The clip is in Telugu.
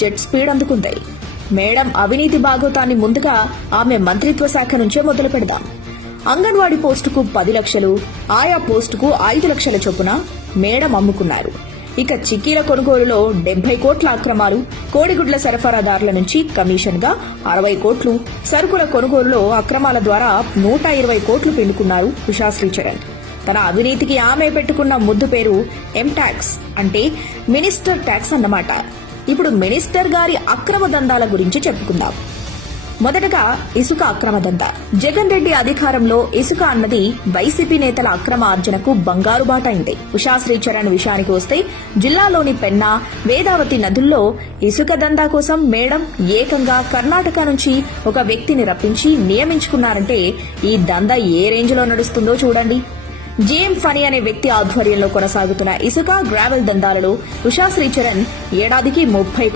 జెట్ స్పీడ్ అందుకుంది. మేడం అవినీతి భాగోతాన్ని ముందుగా ఆమె మంత్రిత్వ శాఖ నుంచే మొదలు పెడదాం. అంగన్వాడీ పోస్టుకు 10 లక్షలు, ఆయా పోస్టుకు 5 లక్షల చొప్పున మేడం అమ్ముకున్నారు. ఇక చిక్కీల కొనుగోలులో 70 కోట్ల అక్రమాలు, కోడిగుడ్ల సరఫరాదారుల నుంచి కమిషన్ గా 60 కోట్లు, సరుకుల కొనుగోలులో అక్రమాల ద్వారా 120 కోట్లు పిండుకున్నారు ఉషా శ్రీచరణ్. తన అవినీతికి ఆమె పెట్టుకున్న ముద్దు పేరు ఎంటాక్స్, అంటే మినిస్టర్ ట్యాక్స్ అన్నమాట. ఇప్పుడు మినిస్టర్ గారి అక్రమ దందాల గురించి చెప్పుకుందాం. మొదటగా ఇసుక అక్రమ దందా. జగన్ రెడ్డి అధికారంలో ఇసుక అన్నది వైసీపీ నేతల అక్రమ ఆర్జనకు బంగారు బాట అయింది. ఉషా శ్రీచరణ్ విషయానికి వస్తే జిల్లాలోని పెన్నా, వేదావతి నదుల్లో ఇసుక దందా కోసం మేడం ఏకంగా కర్ణాటక నుంచి ఒక వ్యక్తిని రప్పించి నియమించుకున్నారంటే ఈ దందా ఏ రేంజ్ లో నడుస్తుందో చూడండి. జేఎం ఫనీ అనే వ్యక్తి ఆధ్వర్యంలో కొనసాగుతున్న ఇసుక, గ్రావెల్ దందాలలో ఉషా శ్రీచరణ్ ఏడాదికి 30